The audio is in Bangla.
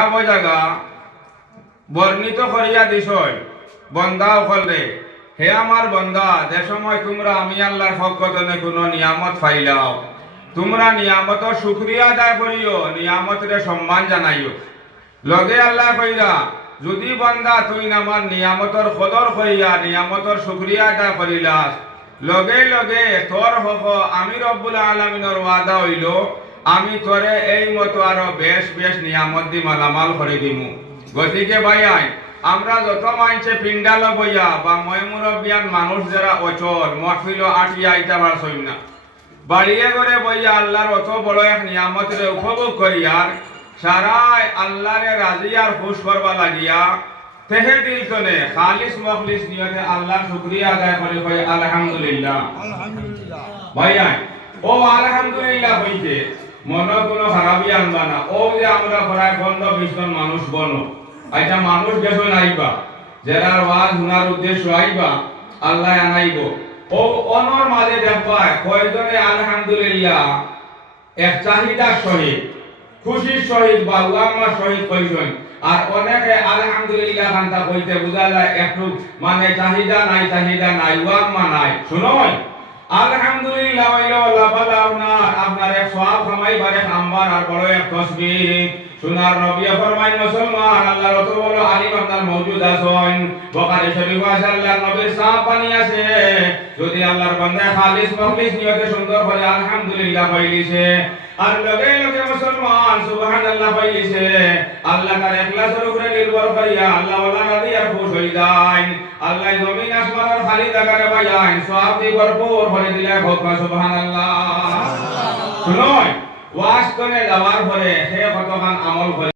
কিতাব জায়গা বর্ণিত করিয়া দিছয় বন্দা হলে হে আমার বন্দা যে সময় তোমরা আমি আল্লাহর পক্ষ থেকে কোনো নিয়ামত পাইলাও তোমরা নিয়ামতের শুকরিয়া আদায় করিও নিয়ামতের সম্মান জানাইও লগে আল্লাহ কইরা যদি বান্দা তুই আমার নিয়ামতের কদর করিয়া নিয়ামতের শুকরিয়া আদায় করিলাস লগে লগে তোর হক আমি রব্বুল আলামিনের ওয়াদা হইল আমি তোরে এই মতো আরো বেশ বেশ নিয়ামত দি মালামাল করে দিমু। গতিকে ভাইয়াই আমরা যত মানছে পিন্ডাল বইয়া বা ময়মুরবিয়ান মানুষ যারা অচল মহফিল আটিয়া আইতা পারছই না বাড়িয়ে করে বইয়া আল্লাহর অত বড় এক নিয়ামতের উপভোগ করিয়ার সারাই আল্লাহরে রাজি আর খুশ করবা লাগিয়া তেহে দিল তনে খালিস মখলিস নিয়তে আল্লাহর শুকরিয়া আদায় করে কয় আলহামদুলিল্লাহ আলহামদুলিল্লাহ। ভাইয়াই ও আলহামদুলিল্লাহ হইতে মনে কোনো খারাপই আনবা না। ও যে আমরা প্রায় 15-20 জন মানুষ বনো আইটা মানুষ গেছো নাইবা যারা ওয়াজ শোনার উদ্দেশ্য আইবা আল্লাহ আনাইব ও অনর মাঝে দেখবা কয়জনে আলহামদুলিল্লাহ এক চাহিদার সহিত খুশির সহিত বা উলামার সহিত কইছেন আর অনেকে আলহামদুলিল্লাহ গানটা কইতে বুঝা যায় একটু মানে চাহিদা নাই উলামা নাই শুনোই আলহামদুলিল্লাহ ওয়ালা বালাউনা আপনার এক সওয়াব কামাই বারে নাম্বার আর বড় এক তাসবিহ সুনার নবী ফরমায় মুসলমান আল্লাহর অত বড় আলিম আপনার মওজুদ আছেন বুখারী শরীফ আছে আল্লাহর নবীর সাহাব বানিয়েছে যদি আল্লাহর বান্দা খালিস মখলিস নিয়তে সুন্দর করে আলহামদুলিল্লাহ কইলিছে আর লগে লগে মুসলমান সুবহানাল্লাহ কইলিছে আল্লাহ তার ইখলাসের উপরে নির্ভর করিয়া আল্লাহ ওয়ালা রাজি আর খুশ হই যায় আল্লাহ জমিন আসমানের খালি জায়গায় বায়ান সওয়াব দি ভরপুর করে দিলে হোক সুবহানাল্লাহ। শুনুন ওয়াজ করে যাওয়ার পরে সে কতখান আমল করে